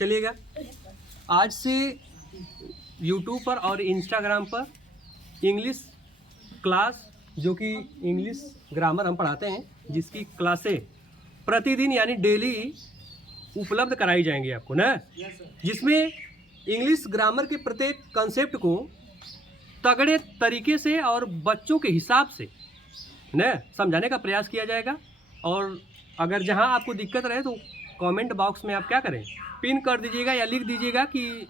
चलिएगा, आज से यूट्यूब पर और इंस्टाग्राम पर इंग्लिश क्लास, जो कि इंग्लिश ग्रामर हम पढ़ाते हैं, जिसकी क्लासें प्रतिदिन यानी डेली उपलब्ध कराई जाएंगी आपको ना, जिसमें इंग्लिश ग्रामर के प्रत्येक कंसेप्ट को तगड़े तरीके से और बच्चों के हिसाब से न समझाने का प्रयास किया जाएगा। और अगर जहां आपको दिक्कत रहे तो कमेंट बॉक्स में आप क्या करें, पिन कर दीजिएगा या लिख दीजिएगा कि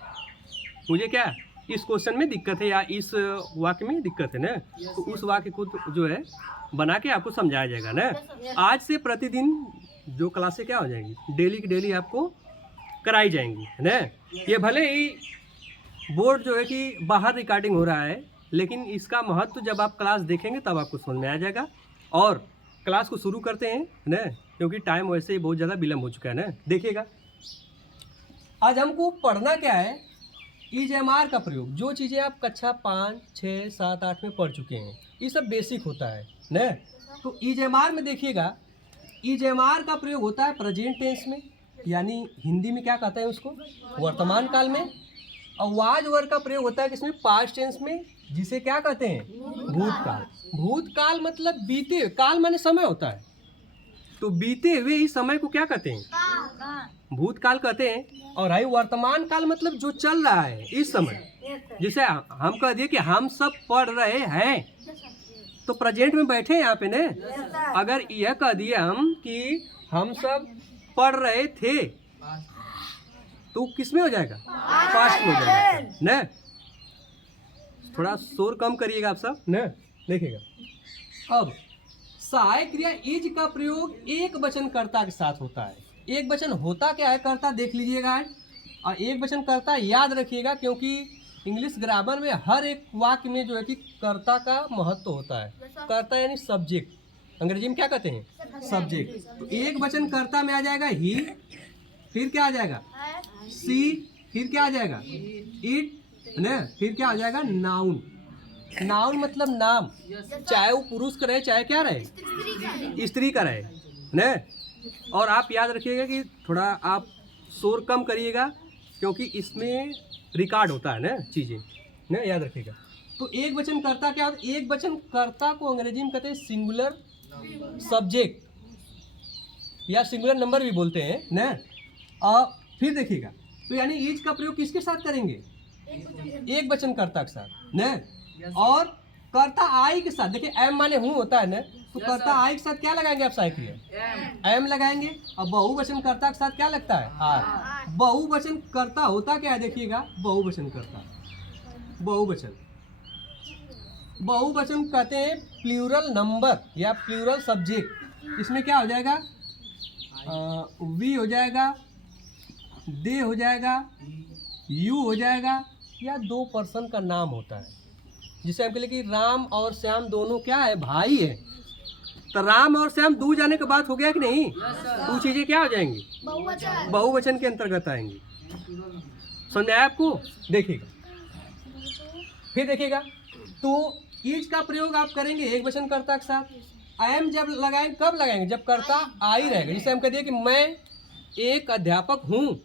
मुझे क्या इस क्वेश्चन में दिक्कत है या इस वाक्य में दिक्कत है ना, तो उस वाक्य को जो है बना के आपको समझाया जाएगा ना। आज से प्रतिदिन जो क्लासें क्या हो जाएंगी, डेली की डेली आपको कराई जाएंगी है ना। ये भले ही बोर्ड जो है कि बाहर रिकॉर्डिंग हो रहा है, लेकिन इसका महत्व जब आप क्लास देखेंगे तब आपको समझ में आ जाएगा। और क्लास को शुरू करते हैं ना, क्योंकि टाइम वैसे ही बहुत ज़्यादा विलम्ब हो चुका है ना। देखिएगा, आज हमको पढ़ना क्या है, EJMR का प्रयोग। जो चीज़ें आप कक्षा 5, 6, 7, 8 में पढ़ चुके हैं, ये सब बेसिक होता है ना। तो EJMR में देखिएगा, EJMR का प्रयोग होता है प्रेजेंट टेंस में, यानी हिंदी में क्या कहते हैं उसको, वर्तमान काल में। और वाज वर्ग का प्रयोग होता है किसमें, पास्ट टेंस में, जिसे क्या कहते हैं, भूतकाल। भूतकाल मतलब बीते, काल माने समय होता है, तो बीते हुए इस समय को क्या कहते हैं, भूतकाल कहते हैं। और आई वर्तमान काल मतलब जो चल रहा है इस समय, जिसे हम कह दिए कि हम सब पढ़ रहे हैं, तो प्रेजेंट में बैठे हैं यहाँ पे ने। अगर यह कह दिए हम कि हम सब पढ़ रहे थे, तो किस में हो जाएगा, पास्ट में हो जाएगा न। थोड़ा शोर कम करिएगा आप सब न। देखिएगा, अब सहायक क्रिया इज का प्रयोग एक वचन कर्ता के साथ होता है। एक वचन होता क्या है, कर्ता देख लीजिएगा, और एक वचन कर्ता याद रखिएगा, क्योंकि इंग्लिश ग्रामर में हर एक वाक्य में जो है कि कर्ता का महत्व होता है। कर्ता यानी सब्जेक्ट, अंग्रेजी में क्या कहते हैं, सब्जेक्ट। तो एक वचन कर्ता में आ जाएगा ही, फिर क्या आ जाएगा, सी, फिर क्या आ जाएगा, इट न, फिर क्या आ जाएगा, नाउन। नाउन मतलब नाम, चाहे वो पुरुष का रहे चाहे क्या रहे, स्त्री का रहे न। और आप याद रखिएगा कि थोड़ा आप शोर कम करिएगा, क्योंकि इसमें रिकॉर्ड होता है ना चीज़ें न, याद रखिएगा। तो एक वचन कर्ता क्या होता है, एक वचन कर्ता को अंग्रेजी में कहते हैं सिंगुलर सब्जेक्ट, या सिंगुलर नंबर भी बोलते हैं न। और फिर देखिएगा, तो यानी इज का प्रयोग किसके साथ करेंगे, एक वचन कर्ता के साथ न। और कर्ता आई के साथ, देखिए एम माने हूँ होता है ना, तो कर्ता आई के साथ क्या लगाएंगे आप, सहायक क्रिया एम लगाएंगे। और बहुवचन कर्ता के साथ क्या लगता है, आर। बहुवचन कर्ता होता क्या है, देखिएगा, बहुवचन कर्ता, बहुवचन, बहुवचन कहते हैं प्लूरल नंबर या प्लूरल सब्जेक्ट। इसमें क्या हो जाएगा, वी हो जाएगा, दे हो जाएगा, यू हो जाएगा, या दो पर्सन का नाम होता है। जिसे हम कह कि राम और श्याम दोनों क्या है, भाई है। तो राम और श्याम दूर जाने के बाद हो गया कि नहीं, तो चीजें क्या हो जाएंगी, बहुवचन के अंतर्गत आएंगी। समझ आया आपको। देखिएगा, फिर देखिएगा, तो इज का प्रयोग आप करेंगे एक वचन कर्ता के साथ। आई एम जब लगाएंगे, कब लगाएंगे, जब कर्ता आई रहेगा। जिसे हम कह दिए कि मैं एक अध्यापक हूँ,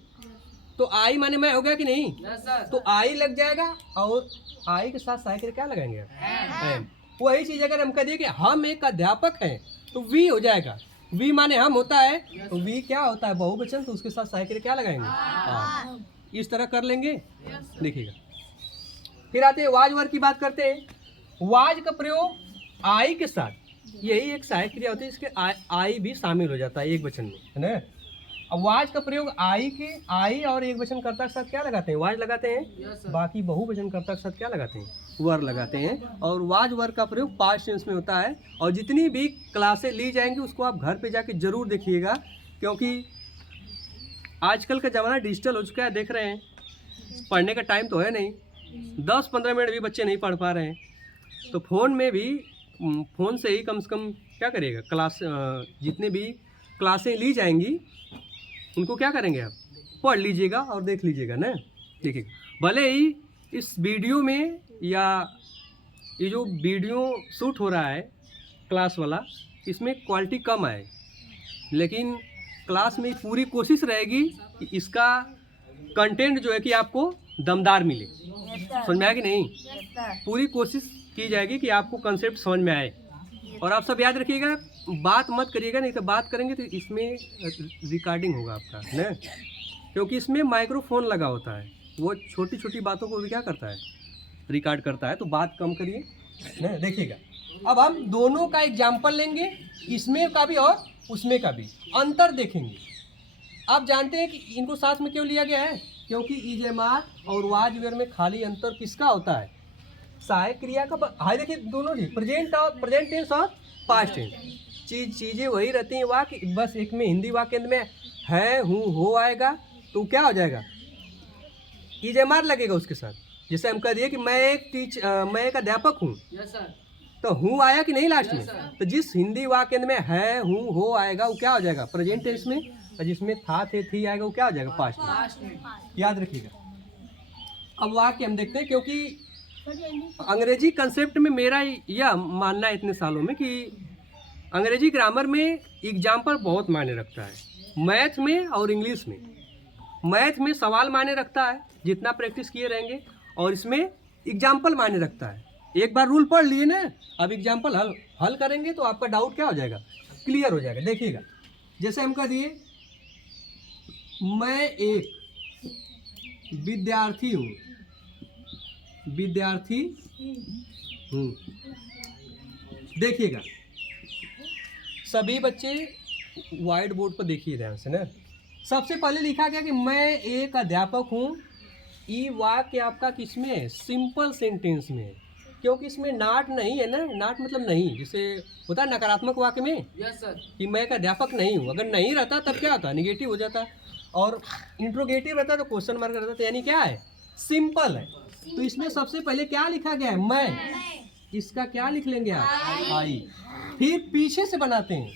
तो आई माने मैं हो गया कि नहीं, तो आई लग जाएगा, और आई के साथ सहायक क्या लगाएंगे, एम। वही चीज अगर हम कह दिए कि हम एक अध्यापक हैं, तो वी हो जाएगा, वी माने हम होता है, तो वी क्या होता है, बहुवचन, तो उसके साथ सहायक क्या लगाएंगे, हाँ। इस तरह कर लेंगे। देखिएगा, फिर आते हैं वाज वर्ग की बात करते हैं। वाज का प्रयोग आई के साथ, यही एक सहायक क्रिया होती है, इसके आई भी शामिल हो जाता है एक वचन में, है ना। अब वाज का प्रयोग आई के, आई और एक वचन कर्ता के साथ क्या लगाते हैं, वाज लगाते हैं। बाकी बहुवचन कर्ता के साथ क्या लगाते हैं, वर लगाते हैं। और वाज वर्ग का प्रयोग पास्ट टेंस में होता है। और जितनी भी क्लासें ली जाएंगी उसको आप घर पे जाके जरूर देखिएगा, क्योंकि आजकल का ज़माना डिजिटल हो चुका है। देख रहे हैं, पढ़ने का टाइम तो है नहीं, 10-15 मिनट भी बच्चे नहीं पढ़ पा रहे हैं, तो फ़ोन में भी, फ़ोन से ही कम से कम क्या करिएगा, क्लास जितने भी क्लासें ली जाएंगी उनको क्या करेंगे आप, पढ़ लीजिएगा और देख लीजिएगा ना। देखिए, भले ही इस वीडियो में या ये जो वीडियो शूट हो रहा है क्लास वाला, इसमें क्वालिटी कम आए, लेकिन क्लास में पूरी कोशिश रहेगी कि इसका कंटेंट जो है कि आपको दमदार मिले। Yes, समझ में आया कि नहीं? Yes, sir. पूरी कोशिश की जाएगी कि आपको कंसेप्ट समझ में आए। और आप सब याद रखिएगा, बात मत करिएगा, नहीं तो बात करेंगे तो इसमें रिकॉर्डिंग होगा आपका ना, क्योंकि इसमें माइक्रोफोन लगा होता है, वो छोटी छोटी बातों को भी क्या करता है, रिकॉर्ड करता है। तो बात कम करिए ना। देखिएगा, अब हम दोनों का एग्जाम्पल लेंगे, इसमें का भी और उसमें का भी, अंतर देखेंगे। आप जानते हैं कि इनको साथ में क्यों लिया गया है? क्योंकि इजेमार और वाजवेयर में खाली अंतर किसका होता है? सहायक क्रिया का। हाय देखिए, दोनों ही प्रेजेंट टेंस और पास्ट टेंस, चीज़ें वही रहती हैं। वाक्य बस एक में हिंदी वाक्य में है, हूँ, हो आएगा तो क्या हो जाएगा? इजेमार लगेगा उसके साथ। जैसे हम कह दिए कि मैं एक अध्यापक हूँ, तो हूँ आया कि नहीं लास्ट में? तो जिस हिंदी वाक्य में है, हूँ, हो आएगा वो क्या हो जाएगा? प्रेजेंट टेंस में। और जिसमें था, थे, थी आएगा वो क्या हो जाएगा? पास्ट में। याद रखिएगा। अब वाक्य हम देखते हैं, क्योंकि अंग्रेजी कंसेप्ट में मेरा यह मानना है इतने सालों में कि अंग्रेजी ग्रामर में एग्जाम्पल बहुत मायने रखता है। मैथ में और इंग्लिश में, मैथ में सवाल मायने रखता है जितना प्रैक्टिस किए रहेंगे, और इसमें एग्जाम्पल मायने रखता है। एक बार रूल पढ़ लिए ना, अब एग्जाम्पल हल करेंगे तो आपका डाउट क्या हो जाएगा? क्लियर हो जाएगा। देखिएगा, जैसे हम कह दिए मैं एक विद्यार्थी हूँ, विद्यार्थी हूँ। देखिएगा सभी बच्चे व्हाइट बोर्ड पर देखिए ध्यान से ना। सबसे पहले लिखा गया कि मैं एक अध्यापक हूँ। ये वाक्य आपका किसमें है? सिंपल सेंटेंस में है, क्योंकि इसमें नाट नहीं है ना। नाट मतलब नहीं, जैसे होता है नकारात्मक वाक्य में। Yes sir. कि मैं एक अध्यापक नहीं हूँ, अगर नहीं रहता तब क्या होता? निगेटिव हो जाता। और इंट्रोगेटिव रहता तो क्वेश्चन मार्क रहता। तो यानी क्या है? सिंपल है। तो इसमें सबसे पहले क्या लिखा गया है? मैं। इसका क्या लिख लेंगे आप? आई। फिर पीछे से बनाते हैं,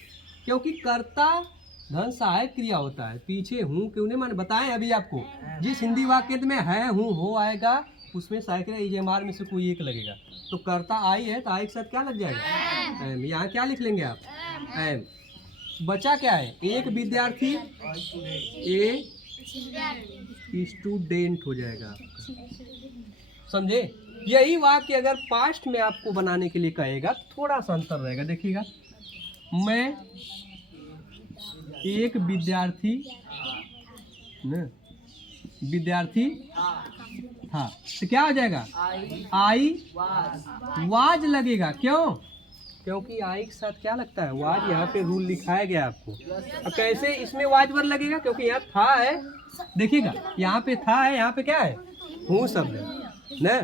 क्योंकि कर्ता धन सहायक क्रिया होता है। पीछे हूँ क्यों नहीं माने बताएं अभी आपको। जिस हिंदी वाक्य में है, हूँ, हो आएगा, उसमें सहायक क्रिया इजेमार में से कोई एक लगेगा। तो कर्ता आई है तो आई के साथ क्या लग जाएगा? एम। यहाँ क्या लिख लेंगे आप? एम। बचा क्या है? एक विद्यार्थी, ए स्टूडेंट हो जाएगा। समझे? यही वाक्य अगर पास्ट में आपको बनाने के लिए कहेगा थोड़ा सा अंतर रहेगा। देखिएगा, मैं एक विद्यार्थी था, तो क्या हो जाएगा? आई वाज लगेगा। क्यों? क्योंकि आई के साथ क्या लगता है? वाज। यहाँ पे रूल लिखाया गया आपको। अब कैसे इसमें वाज वर लगेगा? क्योंकि यहाँ था है। देखिएगा, यहाँ पे था है, यहाँ पे क्या है? हूँ शब्द है ना।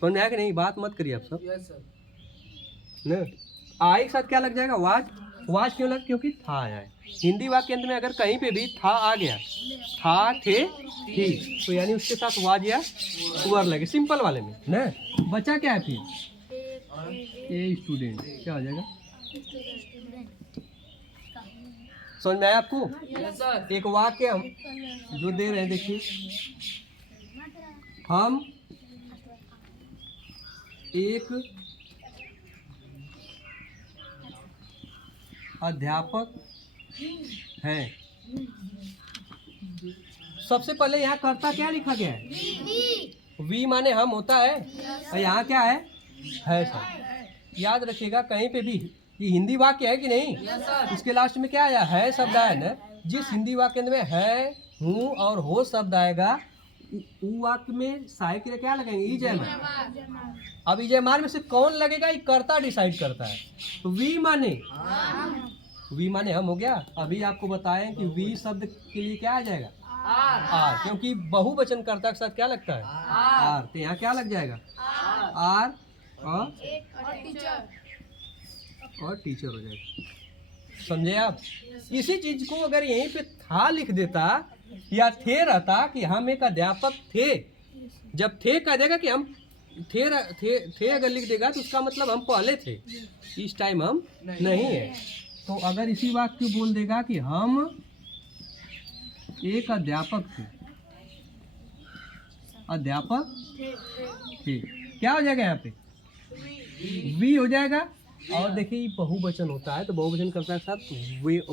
समझ में आया कि नहीं? बात मत करिए आप सब ना। आई के साथ क्या लग जाएगा? वाज। वाज क्यों लग? क्योंकि था आया है। हिंदी वाक्य अंत में अगर कहीं पे भी था आ गया, था, थे, थी, तो यानी उसके साथ वाज या वर लगे, सिंपल वाले में ना। बचा क्या है फिर? A student. क्या हो जाएगा? समझ में आया आपको? एक वाक्य हम जो दे रहे हैं, देखिए, हम एक अध्यापक हैं। सबसे पहले यहाँ कर्ता क्या लिखा गया है? वी माने हम होता है, और यहाँ क्या है? सर। याद रखिएगा, कहीं पे भी ये हिंदी वाक्य है कि नहीं, इसके लास्ट में क्या आया? है शब्द आया ना। जिस हिंदी वाक्य में है, हूँ और हो शब्द आएगा, वो वाक्य में सहायक क्रिया क्या लगेंगे? इजेमार। अब इजेमार में से कौन लगेगा? ये कर्ता डिसाइड करता है। तो वी माने हम हो गया। अभी आपको बताएं कि वी शब्द के लिए क्या आ जाएगा? आर। क्योंकि बहुवचन कर्ता के साथ क्या लगता है? आर। तो यहाँ क्या लग जाएगा? आर और टीचर हो जाएगा। समझे आप? इसी चीज को अगर यहीं पे था लिख देता या थे रहता कि हम एक अध्यापक थे, जब थे कह देगा कि हम थे अगर लिख देगा तो उसका मतलब हम पहले थे, इस टाइम हम नहीं है। तो अगर इसी वाक्य को बोल देगा कि हम एक अध्यापक थे, थे, क्या हो जाएगा? यहाँ पे वी हो जाएगा। और देखिए ये बहुवचन होता है तो बहुवचन के साथ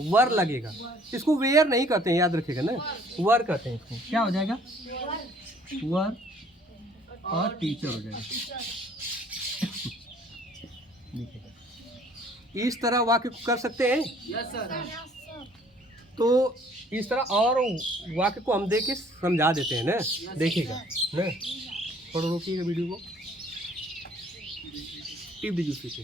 वर लगेगा। इसको वेयर नहीं कहते हैं, याद रखिएगा ना, वर कहते हैं इसको। क्या हो जाएगा? वर और टीचर हो जाएगा। इस तरह वाक्य को कर सकते हैं। Yes sir. तो इस तरह और वाक्य को हम देख के समझा देते हैं ना, देखिएगा ना। थोड़ा रोकिएगा वीडियो को, टिप दीजिए उसी पे।